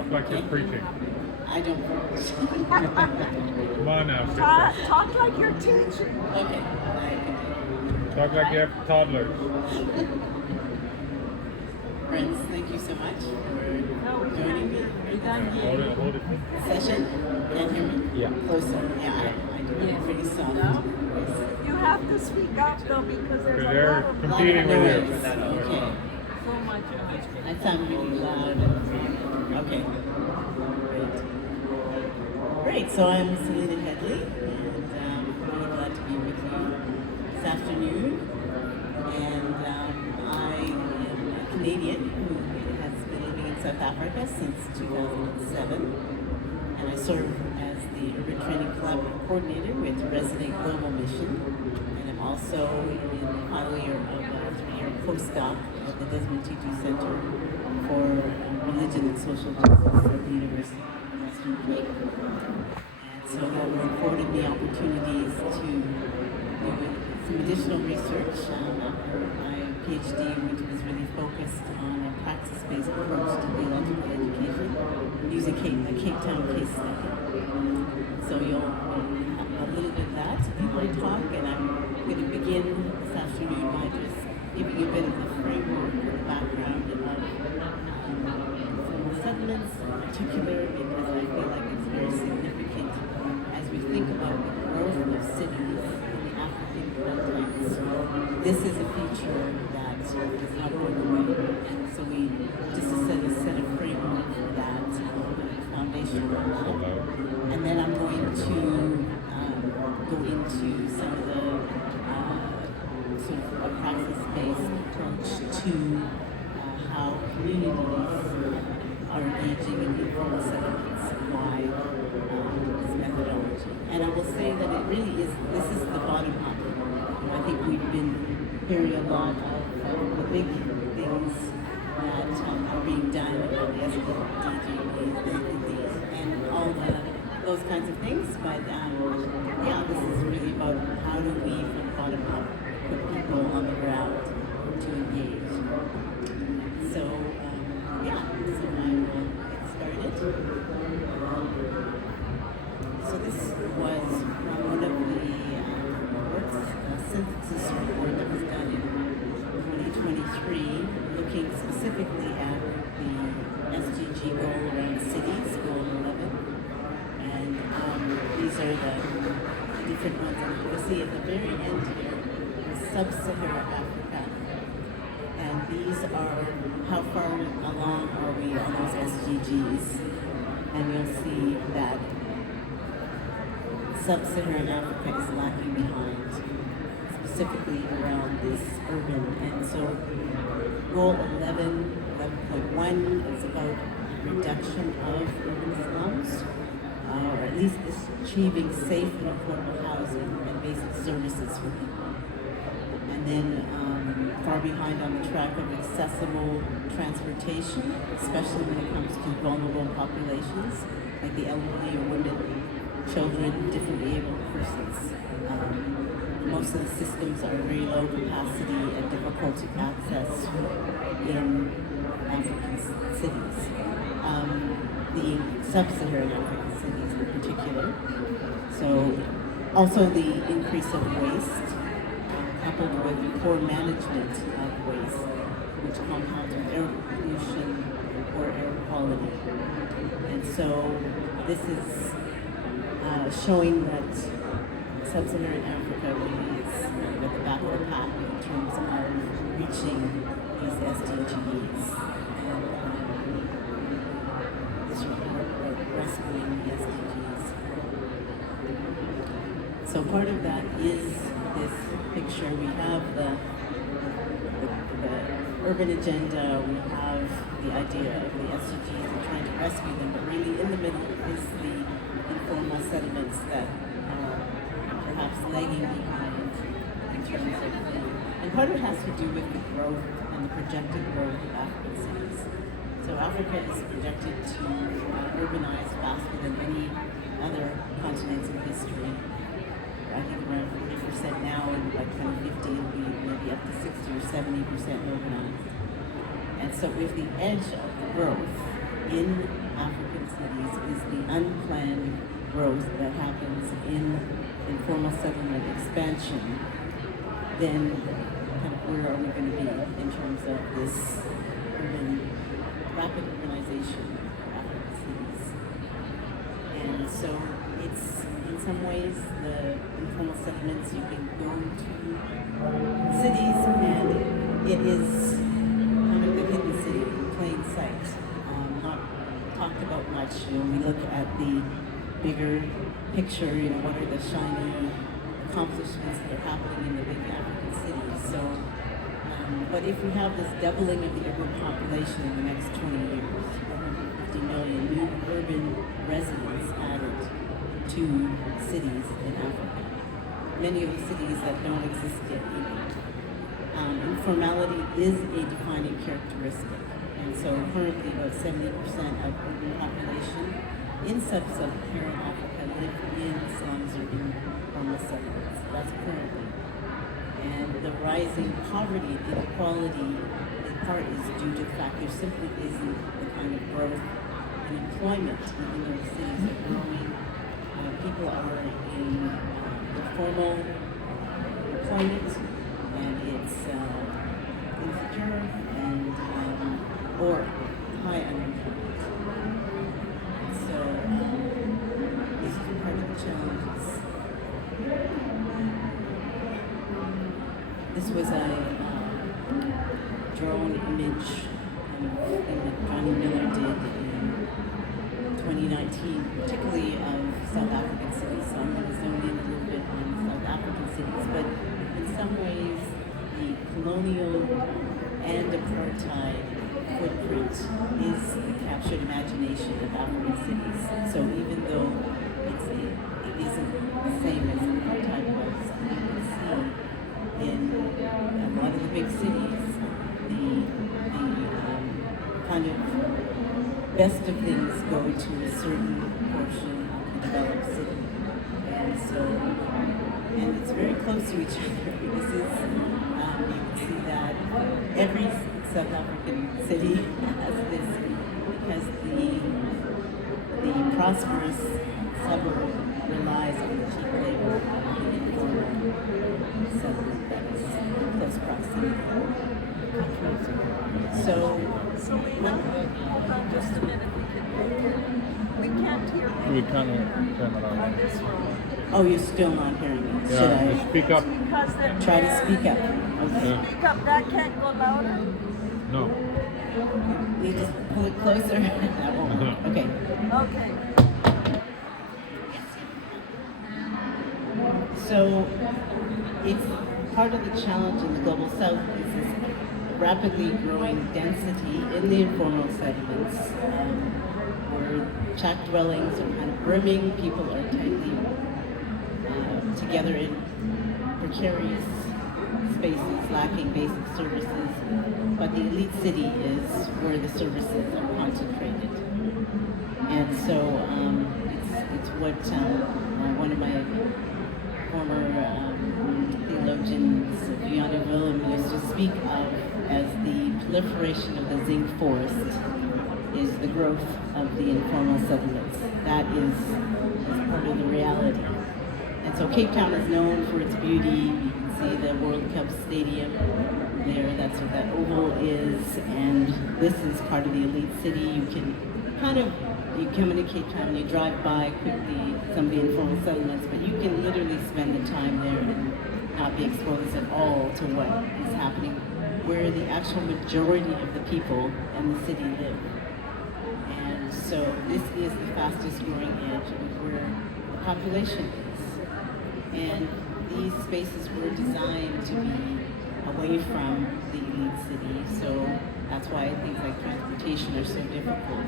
Talk like you're preaching. I don't. Come on now, sister. Talk like you're teaching. Okay. Talk like you have toddlers. Friends, thank you so much for joining me. Hold it. Session. Can you hear me? Yeah. Closer. Yeah, I do it pretty soft. You have to speak up though because there's a They're lot of competing with you. Okay. so much noise. I sound really loud. Okay. Great. So I'm Selena Headley, and I'm really glad to be with you this afternoon. And I am a Canadian who has been living in South Africa since 2007. And I serve as the Urban Training Collaborative Coordinator with Resident Global Mission. And I'm also in the final year of a 3-year postdoc at the Desmond Tutu Center for Religion and Social Justice at the University of Western Cape. And so that afforded me opportunities to do some additional research after my PhD, which was really focused on a praxis-based approach to theological education, using a Cape Town case study. So you'll have a little bit of that in my talk, and I'm going to begin this afternoon by just giving you a bit of the framework or the background of informal settlements in particular, because I feel like it's very significant as we think about the growth of cities in the African context. This is a feature that is not going away, and so we just to set a framework for that, foundation for that. And then I'm going to go into some of the sort of a praxis-based approach to how communities are engaging in the informal settlements and why this methodology. And I will say that it really is, this is the bottom up. I think we've been hearing a lot of the big things that are being done about the SDGs and all those kinds of things. But yeah, this is really about how do we, from bottom up, put people on the ground to engage. So yeah, so I will get started. So this was one of the reports, a synthesis report that was done in 2023, looking specifically at the SDG goal around cities, goal 11. And these are the different ones. And you'll see at the very end here, Sub-Saharan Africa. And these are how far along are we on those SDGs. And you'll see that Sub-Saharan Africa is lagging behind, specifically around this urban. And so goal 11.1 is about reduction of urban slums, or at least achieving safe and affordable housing and basic services for people. And then far behind on the track of accessible transportation, especially when it comes to vulnerable populations, like the elderly or women, children, differently abled persons. Most of the systems are very low capacity and difficult to access in African cities. The sub-Saharan African cities in particular. So also the increase of waste, coupled with poor management of waste, which compounds with air pollution or air quality. And so this is showing that sub-Saharan Africa really is at the back of the pack in terms of reaching these SDGs and this report about rescuing the SDGs. So part of that is this picture. We have the urban agenda, we have the idea of the SDGs and trying to rescue them, but really in the middle is the informal settlements that are perhaps lagging behind in terms of, and part of it has to do with the growth and the projected growth of African cities. So Africa is projected to urbanize faster than any other continents in history. I think around 40% now, and by 2050 it'll be maybe up to 60 or 70% urbanized. And so if the edge of the growth in African cities is the unplanned growth that happens in informal settlement expansion, then kind of where are we going to be in terms of this rapid urbanization of African cities? And so it's, in some ways, the informal settlements, you can go to cities and it is kind of the hidden city in plain sight, not talked about much. We look at the bigger picture, what are the shiny accomplishments that are happening in the big African cities. So, but if we have this doubling of the urban population in the next 20 years, 150 million new urban residents added to cities in Africa, many of the cities that don't exist yet even. Informality is a defining characteristic, and so currently about 70% of urban population in sub-Saharan Africa live in slums or informal settlements. That's currently. And the rising poverty and inequality in part is due to the fact there simply isn't the kind of growth in employment, even though the cities are growing. People are in informal employment, and it's insecure and or high unemployment. So this is part of the challenges. This was a drone image thing that Johnny Miller did in 2019, particularly of South African cities. So I'm going to zone in a little bit on South African cities, but in some ways the colonial and apartheid footprint is the captured imagination of African cities. So even though it isn't the same as apartheid was, you can see in a lot of the big cities the kind of best of things go to a certain portion of the developed city. And so, and it's very close to each other. This is, you can see that every South African city has this, because the prosperous suburb relies on the cheap labor of the informal settlement that is in close proximity. So, Selena, hold on just a minute. We can't hear you We can't turn it on on. this one. oh, you're still not hearing me. Should Yeah, I speak up. Because they're try to speak up? Okay. Yeah. Speak up. That can't go louder. No. You just pull it closer. That won't work. Okay. Okay. So it's part of the challenge in the global south is this rapidly growing density in the informal settlements, where shack dwellings are kind of brimming. People are tightly together in precarious spaces, lacking basic services. But the elite city is where the services are concentrated. And so it's what one of my former theologians, Vianna Willem, used to speak of as the proliferation of the zinc forest is the growth of the informal settlements. That is part of the reality. And so Cape Town is known for its beauty. You can see the World Cup Stadium there. That's what that oval is. And this is part of the elite city. You can you come into Cape Town, you drive by quickly some of the informal settlements, but you can literally spend the time there and not be exposed at all to what is happening, where the actual majority of the people in the city live. And so this is the fastest growing edge of where the population is. And these spaces were designed to be away from the elite city, so that's why things like transportation are so difficult.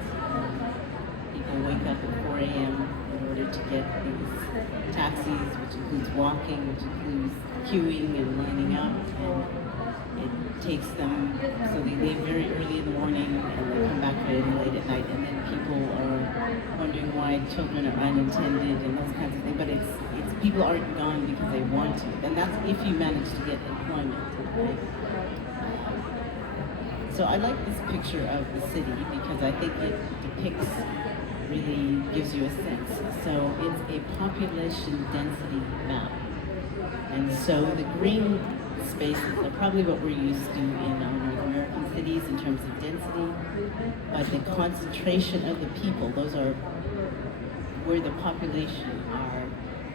People wake up at 4 a.m. in order to get these taxis, which includes walking, which includes queuing and lining up, and it takes them, so they leave very early in the morning and they come back very late at night, and then people are wondering why children are unintended and those kinds of things. But it's people aren't gone because they want to, and that's if you manage to get employment, right? So so I like this picture of the city because I think it depicts, really gives you a sense. So it's a population density map. And so the green spaces are probably what we're used to in our North American cities in terms of density, but the concentration of the people, those are where the population are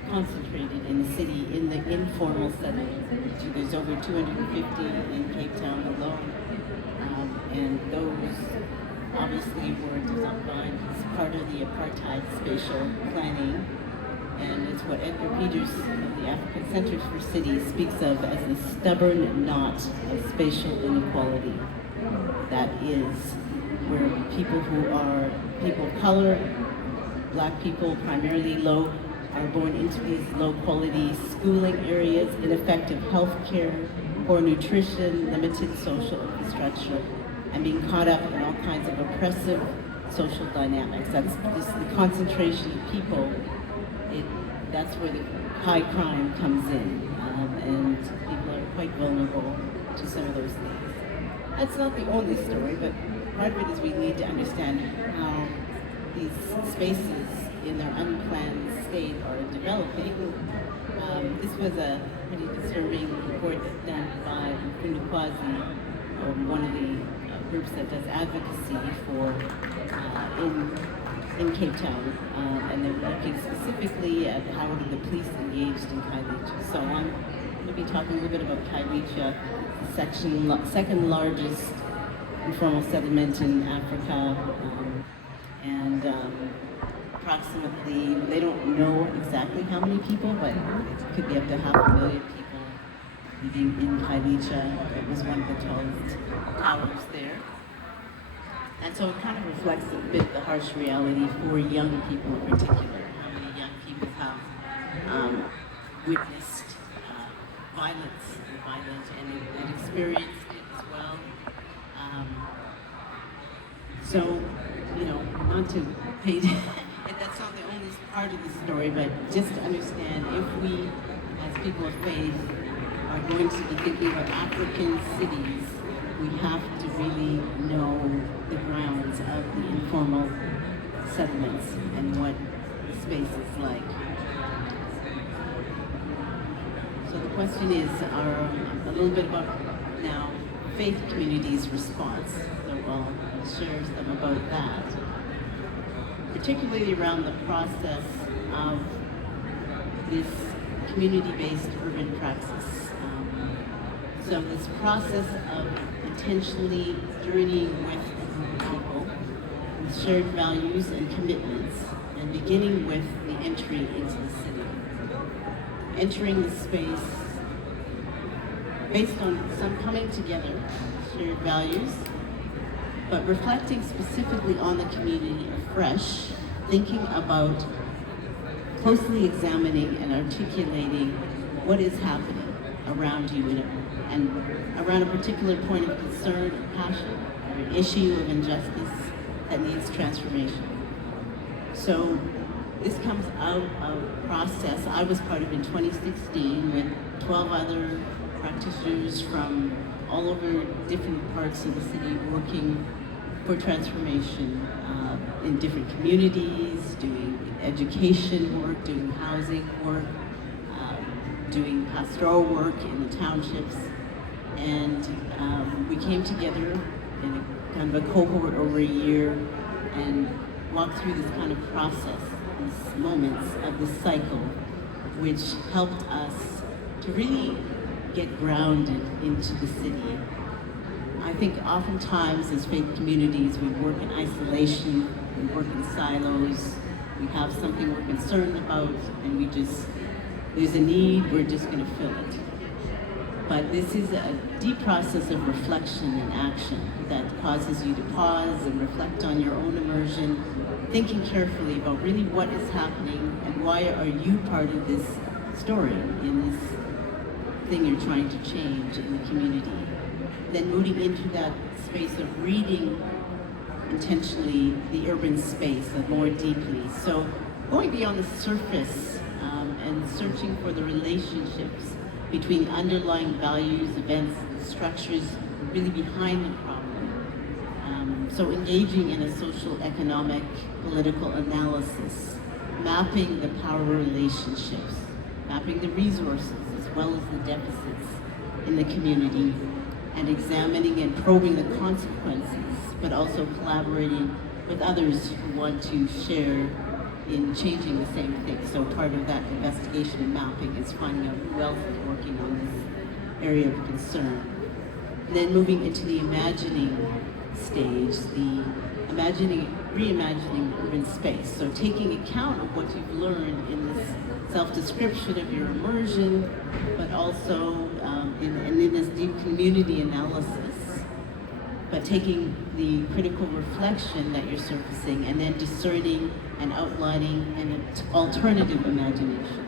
concentrated in the city, in the informal settlement. So there's over 250 in Cape Town alone, and those obviously were designed as part of the apartheid spatial planning, and it's what Edgar Peters of the African Centers for Cities speaks of as the stubborn knot of spatial inequality. That is where people who are people of color, Black people, primarily are born into these low-quality schooling areas, ineffective health care, poor nutrition, limited social infrastructure, and being caught up in all kinds of oppressive social dynamics. That's just the concentration of people. That's where the high crime comes in, and people are quite vulnerable to some of those things. That's not the only story, but part of it is we need to understand how these spaces in their unplanned state are developing. This was a pretty disturbing report done by one of the groups that does advocacy for in Cape Town, and they were looking specifically at how were the police engaged in Kailicha. So I'm going to be talking a little bit about Kailicha, the second largest informal settlement in Africa, and approximately, they don't know exactly how many people, but it could be up to 500,000 people living in Kailicha. It was one of the tallest towers there. And so it kind of reflects a bit the harsh reality for young people in particular. How many young people have witnessed violence and experienced it as well. So, not to paint, that's not the only part of the story, but just to understand if we, as people of faith, are going to be thinking about African cities, we have to really know the grounds of the informal settlements and what the space is like. So the question is, a little bit about now faith community's response. So I'll share some about that, particularly around the process of this community-based urban praxis. So this process of intentionally journeying with people with shared values and commitments, and beginning with the entry into the city. Entering the space based on some coming together, shared values, but reflecting specifically on the community afresh, thinking about closely examining and articulating what is happening around you and around a particular point of concern or passion, or an issue of injustice that needs transformation. So this comes out of a process I was part of in 2016 with 12 other practitioners from all over different parts of the city working for transformation in different communities, doing education work, doing housing work, doing pastoral work in the townships, and we came together in a kind of a cohort over a year and walked through this kind of process, these moments of this cycle, which helped us to really get grounded into the city. I think oftentimes as faith communities we work in isolation, we work in silos, we have something we're concerned about, and there's a need, we're just going to fill it. But this is a deep process of reflection and action that causes you to pause and reflect on your own immersion, thinking carefully about really what is happening and why are you part of this story, in this thing you're trying to change in the community. Then moving into that space of reading intentionally the urban space more deeply. So going beyond the surface and searching for the relationships between underlying values, events, structures really behind the problem, So engaging in a social, economic, political analysis, mapping the power relationships, mapping the resources as well as the deficits in the community, and examining and probing the consequences, but also collaborating with others who want to share in changing the same thing. So part of that investigation and mapping is finding out who else is working on this area of concern. And then moving into the imagining stage, the reimagining urban space. So taking account of what you've learned in this self-description of your immersion, but also in this deep community analysis, but taking the critical reflection that you're surfacing and then discerning and outlining an alternative imagination.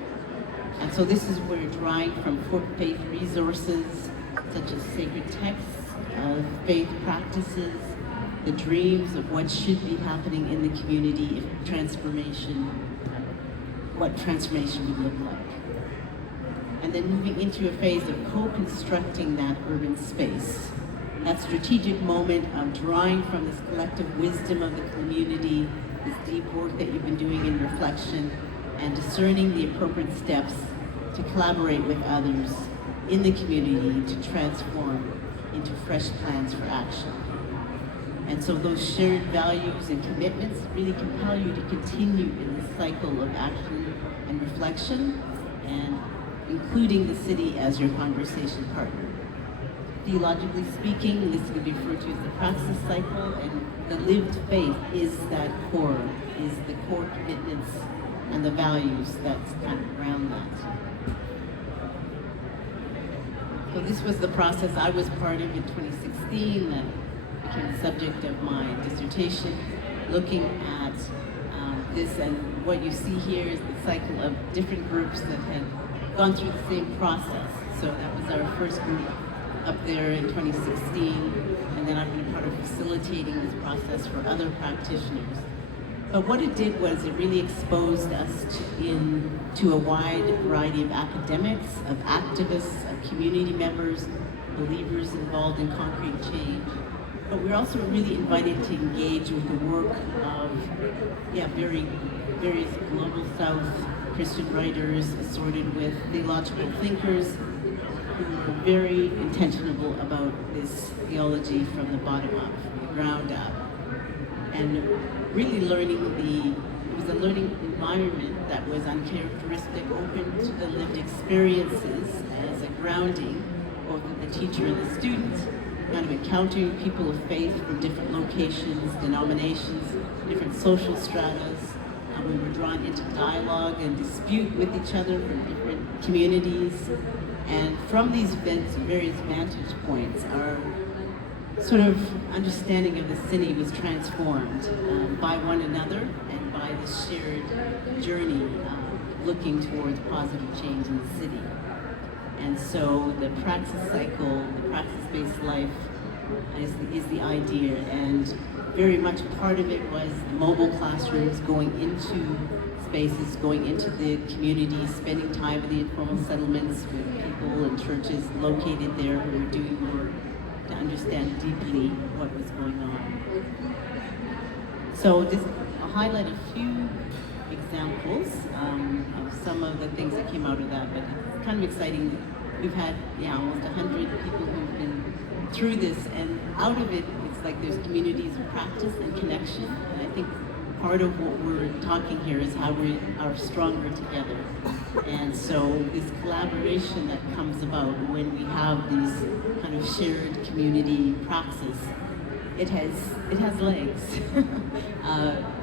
And so this is where drawing from faith resources such as sacred texts, faith practices, the dreams of what should be happening in the community if what transformation would look like. And then moving into a phase of co-constructing that urban space. That strategic moment of drawing from this collective wisdom of the community, this deep work that you've been doing in reflection, and discerning the appropriate steps to collaborate with others in the community to transform into fresh plans for action. And so those shared values and commitments really compel you to continue in this cycle of action and reflection, and including the city as your conversation partner. Theologically speaking, this can be referred to as the praxis cycle, and the lived faith is the core commitments and the values that's kind of around that. So this was the process I was part of in 2016 that became the subject of my dissertation, looking at this, and what you see here is the cycle of different groups that had gone through the same process. So that was our first group up there in 2016, and then I've been a part of facilitating this process for other practitioners. But what it did was it really exposed us to a wide variety of academics, of activists, of community members, believers involved in concrete change. But we're also really invited to engage with the work of various global South Christian writers assorted with theological thinkers who were very intentional about this theology from the bottom up, from the ground up. And really it was a learning environment that was uncharacteristic, open to the lived experiences as a grounding, both of the teacher and the student, kind of encountering people of faith from different locations, denominations, different social stratas. We were drawn into dialogue and dispute with each other from different communities. And from these events and various vantage points, our sort of understanding of the city was transformed by one another and by this shared journey looking towards positive change in the city. And so the praxis cycle, the praxis-based life is the idea, and very much part of it was the mobile classrooms, going into spaces, going into the community, spending time in the informal settlements with people and churches located there who were doing work to understand deeply what was going on. So I'll highlight a few examples of some of the things that came out of that, but it's kind of exciting. We've had almost 100 people who've been through this, and out of it, it's like there's communities of practice and connection. And I think part of what we're talking here is how we are stronger together. And so this collaboration that comes about when we have these kind of shared community praxis, it has legs.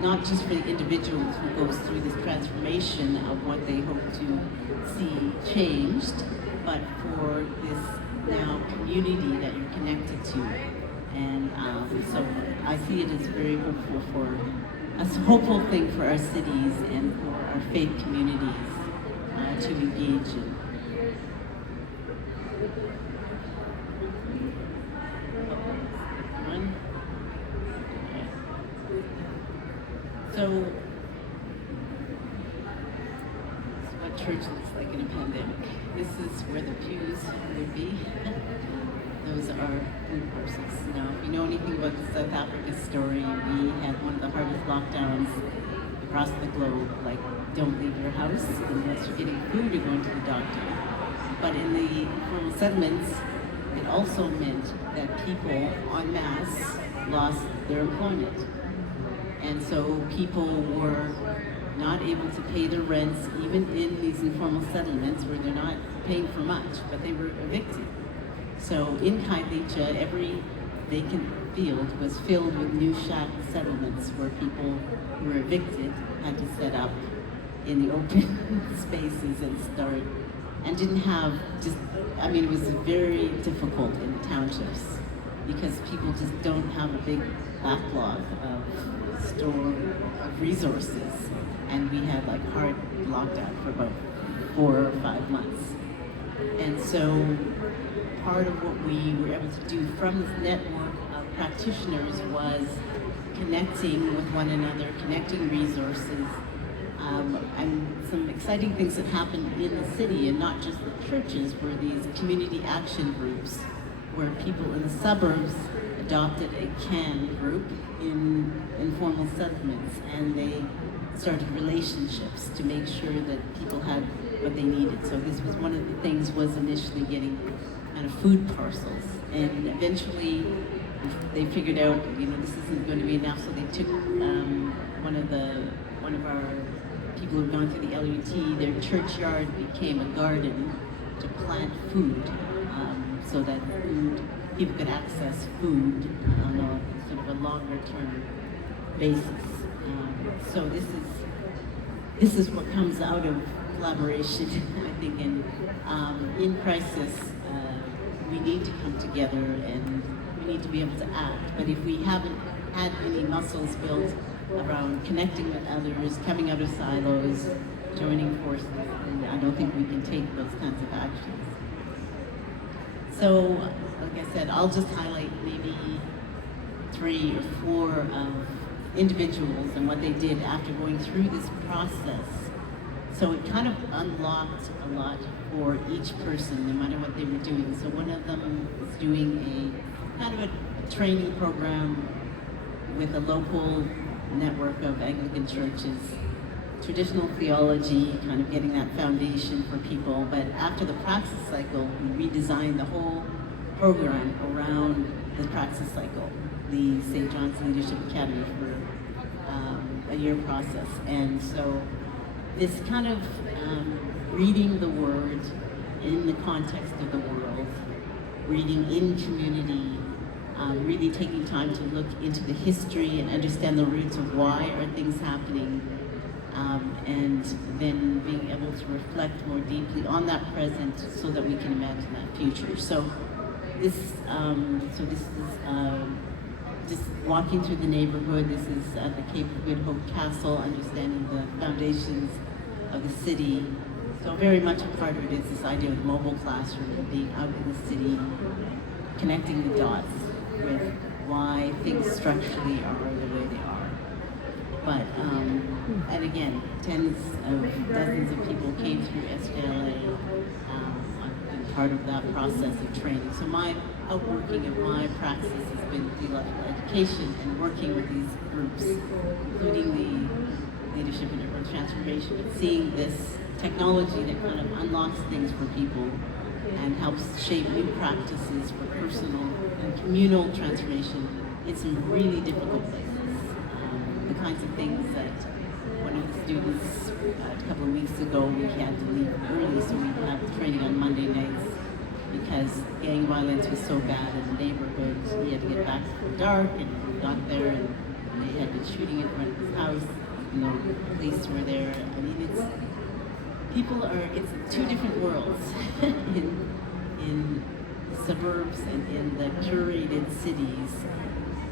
Not just for the individual who goes through this transformation of what they hope to see changed, but for this now community that you're connected to. And so I see it as very hopeful hopeful thing for our cities and for our faith communities to engage in. So, this is what church looks like in a pandemic. This is where the pews would be. Those are food parcels. Now, if you know anything about the South Africa story, we had one of the hardest lockdowns across the globe. Like, don't leave your house unless you're getting food or going to the doctor. But in the informal settlements, it also meant that people en masse lost their employment. And so people were not able to pay their rents, even in these informal settlements where they're not paying for much, but they were evicted. So in Kailija, every vacant field was filled with new shack settlements where people who were evicted had to set up in the open spaces and start, and didn't have just, I mean, it was very difficult in the townships because people just don't have a big backlog of store of resources. And we had like hard lockdown for about 4 or 5 months. And so part of what we were able to do from this network of practitioners was connecting with one another, connecting resources, and some exciting things that happened in the city, and not just the churches, were these community action groups where people in the suburbs adopted a CAN group in informal settlements, and they started relationships to make sure that people had what they needed. So this was one of the things, was initially getting kind of food parcels, and eventually they figured out, you know, this isn't going to be enough, so they took one of our people who've gone through the LUT, their churchyard became a garden to plant food, so that people could access food on a sort of a longer term basis. So this is what comes out of collaboration, I think, in crisis. We need to come together and we need to be able to act. But if we haven't had any muscles built around connecting with others, coming out of silos, joining forces, then I don't think we can take those kinds of actions. So, like I said, I'll just highlight maybe 3 or 4 of individuals and what they did after going through this process. So it kind of unlocked a lot for each person, no matter what they were doing. So one of them was doing a kind of a training program with a local network of Anglican churches, traditional theology, kind of getting that foundation for people. But after the praxis cycle, we redesigned the whole program around the praxis cycle, the St. John's Leadership Academy, for a year process. And so this kind of reading the word in the context of the world, reading in community, really taking time to look into the history and understand the roots of why are things happening, and then being able to reflect more deeply on that present so that we can imagine that future. So this is just walking through the neighborhood. This is at the Cape of Good Hope Castle, understanding the foundations of the city. So very much a part of it is this idea of mobile classroom, being out in the city, connecting the dots with why things structurally are the way they are. But, and again, dozens of people came through SJLA. I've been part of that process of training. So my outworking of my praxis has been theological education and working with these groups, including the leadership and urban transformation, but seeing this technology that kind of unlocks things for people and helps shape new practices for personal and communal transformation in some really difficult places. The kinds of things that one of the students a couple of weeks ago, we had to leave early, so we had training on Monday nights because gang violence was so bad in the neighborhood. He had to get back before dark, and we got there and they had been shooting in front of his house. You know, police were there. I mean, it's 2 different worlds in the suburbs and in the curated cities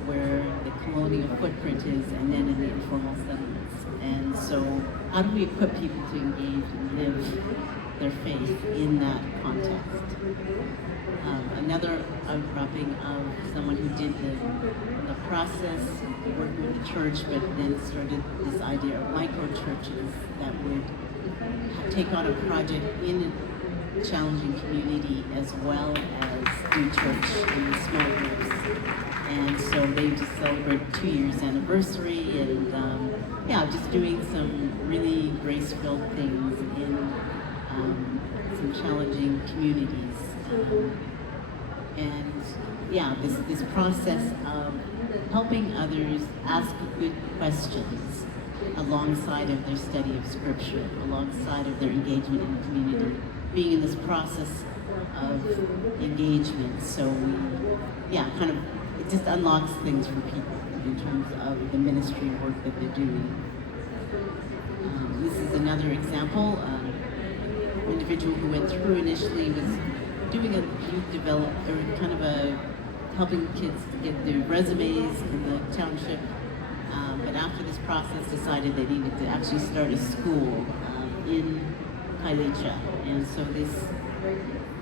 where the colonial footprint is, and then in the informal settlements. And so how do we equip people to engage and live their faith in that context? Another outcropping of someone who did the process, working with the church, but then started this idea of micro churches that would take on a project in a challenging community as well as do church in small groups. And so they just celebrated 2 years anniversary, and yeah, just doing some really grace-filled things in some challenging communities. And yeah, this process of helping others ask good questions alongside of their study of scripture, alongside of their engagement in the community, being in this process of engagement. So we, yeah, kind of, it just unlocks things for people in terms of the ministry work that they're doing. This is another example. An individual who went through initially was doing a youth development, or kind of a helping kids to get their resumes in the township. But after this process, decided they needed to actually start a school in Kailicha. And so this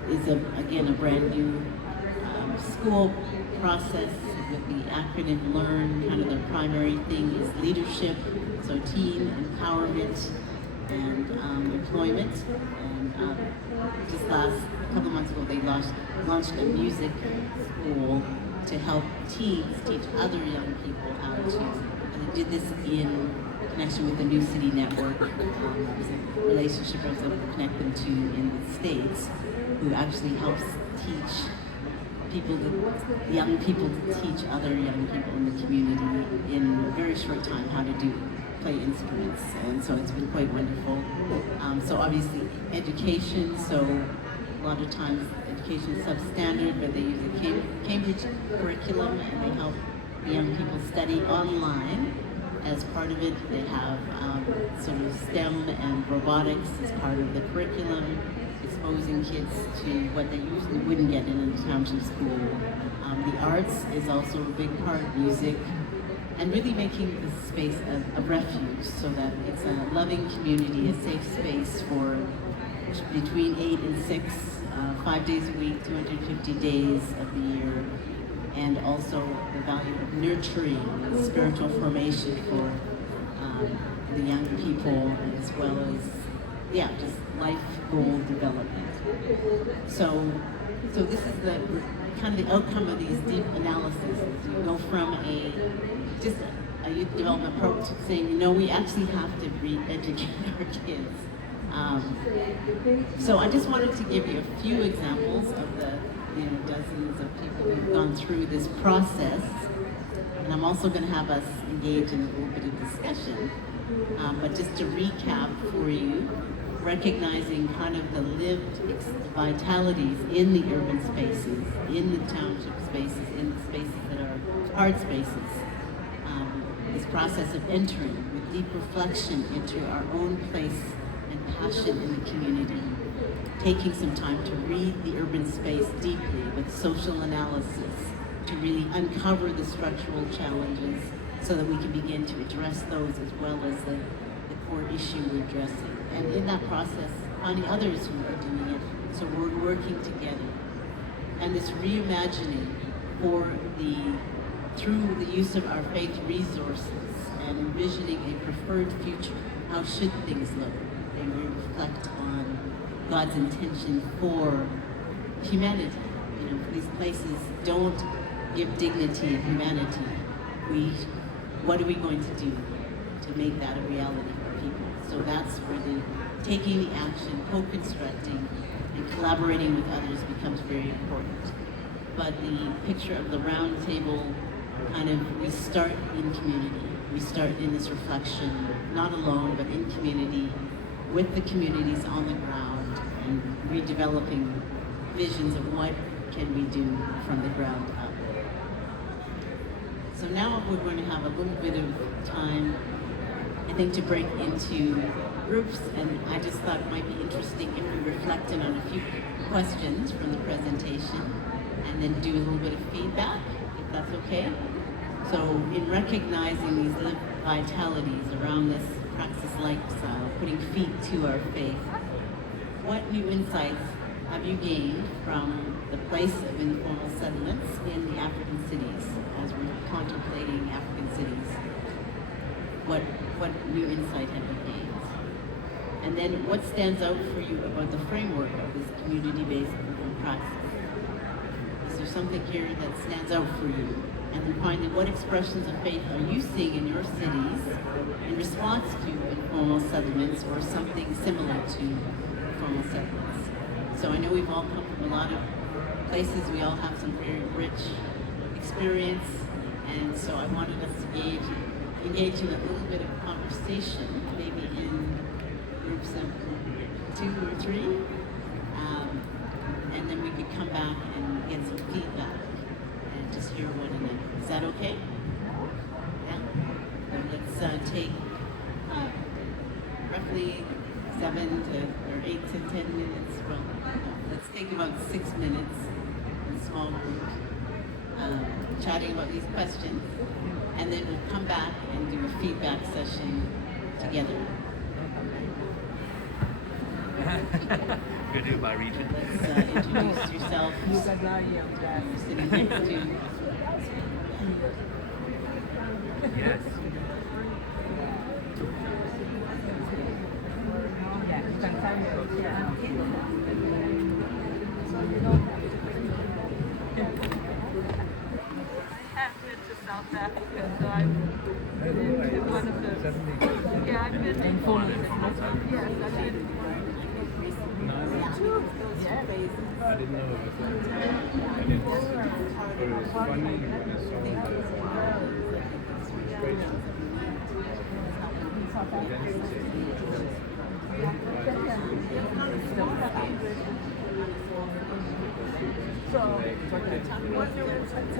is, again, a brand new school process with the acronym LEARN. Kind of the primary thing is leadership, so teen empowerment and employment. And just a couple months ago, they launched a music school to help teens teach other young people how to. And they did this in connection with the New City Network. It was a relationship I was able to connect them to in the States, who actually helps teach people, young people, to teach other young people in the community in a very short time how to play instruments. And so it's been quite wonderful. So obviously education, so a lot of times education is substandard, but they use a Cambridge curriculum, and they help the young people study online. As part of it, they have sort of STEM and robotics as part of the curriculum, exposing kids to what they usually wouldn't get in a township school. The arts is also a big part, music, and really making this space a refuge so that it's a loving community, a safe space for between 8 and 6, 5 days a week, 250 days of the year, and also the value of nurturing spiritual formation for the young people, as well as, yeah, just life goal development. So this is the kind of the outcome of these deep analyses. You go from just a youth development approach to saying, you know, we actually have to re-educate our kids. So I just wanted to give you a few examples of the dozens of people who've gone through this process, and I'm also going to have us engage in a little bit of discussion. But just to recap for you, recognizing kind of the lived vitalities in the urban spaces, in the township spaces, in the spaces that are hard spaces. This process of entering with deep reflection into our own place and passion in the community. Taking some time to read the urban space deeply with social analysis to really uncover the structural challenges so that we can begin to address those as well as the core issue we're addressing. And in that process, finding others who are doing it, so we're working together. And this reimagining through the use of our faith resources and envisioning a preferred future. How should things look? And we reflect on God's intention for humanity. These places don't give dignity and humanity. What are we going to do to make that a reality for people? So that's where taking the action, co-constructing, and collaborating with others becomes very important. But the picture of the round table, we start in community. We start in this reflection, not alone, but in community, with the communities on the ground, and redeveloping visions of what can we do from the ground up. So now we're going to have a little bit of time, I think, to break into groups, and I just thought it might be interesting if we reflected on a few questions from the presentation, and then do a little bit of feedback, if that's okay. So in recognizing these lived vitalities around this praxis lifestyle, putting feet to our faith, what new insights have you gained from the place of informal settlements in the African cities as we're contemplating African cities? What new insight have you gained? And then what stands out for you about the framework of this community-based urban praxis? Is there something here that stands out for you? And and finally, what expressions of faith are you seeing in your cities in response to informal settlements or something similar to informal settlements? So I know we've all come from a lot of places, we all have some very rich experience, and so I wanted us to engage in a little bit of conversation, maybe in groups of 2 or 3, and then we could come back and get some feedback and just hear one another. Is that okay? Yeah? So let's take roughly 8 to 10 minutes. Well, let's take about 6 minutes in a small group, chatting about these questions, and then we'll come back and do a feedback session together. Could do it by region. Let's introduce yourself. You're sitting next to. Yes. I've been to South Africa, so I've been to one of the. Yeah, I've been to Informal. Yes, I've been. I didn't know it was that. I didn't, but it was funny when I saw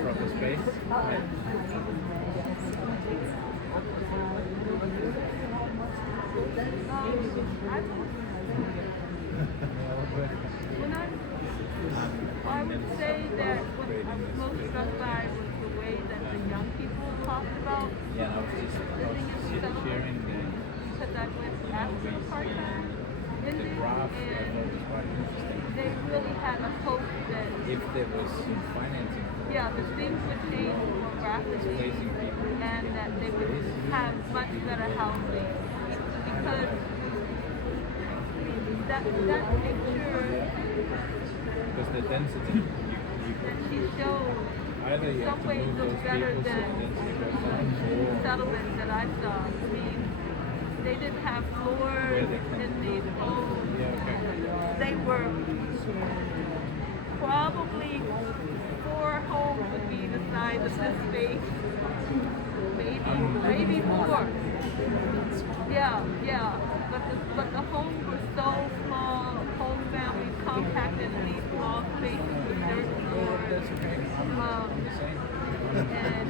proper space. I would say that what I was most struck by was the way that the young people talked about Yeah, I was just living in the settlement, sharing because I went after part-time the ended, graph. I thought it and was quite interesting. they really had a hope that, If there was some financing, yeah, that things would change more rapidly placing people. and that they would have much better housing, because that picture Because the density, you that she showed either you have some to ways move look those better people so than the density goes down, the or settlement that I saw. I mean, they didn't have floors in these homes. yeah, okay. They were probably 4 homes would be the size of this space. Maybe 4. Yeah. But the homes were so small, whole families compacted in these small spaces with dirt floors. And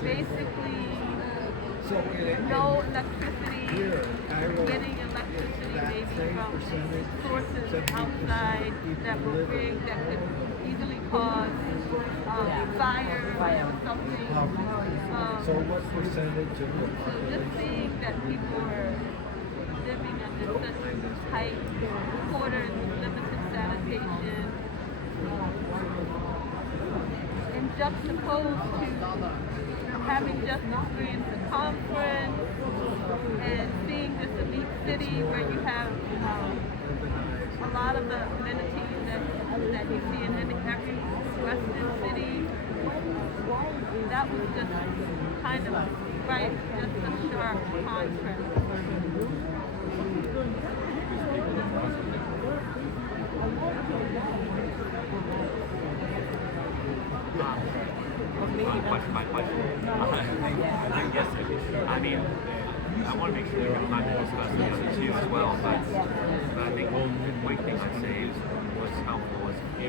basically no electricity, getting electricity maybe from sources outside that were big, that could easily cause fire or something. So what percentage of the So just seeing that people were living under such tight quarters with limited sanitation, and juxtaposed to having just experienced a conference and seeing this elite city where you have a lot of the amenities that you see in every Western city, that was just kind of right, just a sharp contrast. My question. I guess, I mean, I want to make sure we have time to discuss the other two as well, but I think one quick thing I'd say was helpful was the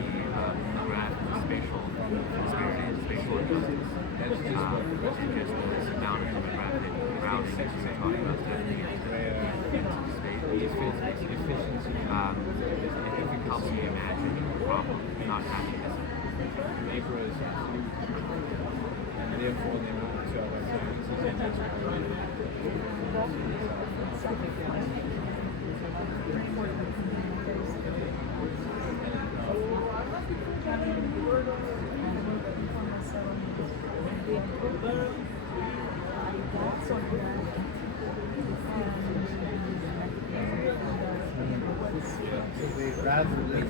graph, the spatial disparity, spatial injustice, and just this amount of demographic crowding that you were talking about stepping into space, these efficiency. I think it helps me imagine the problem, not having this. Neighbors and therefore they move to our services and that's rather than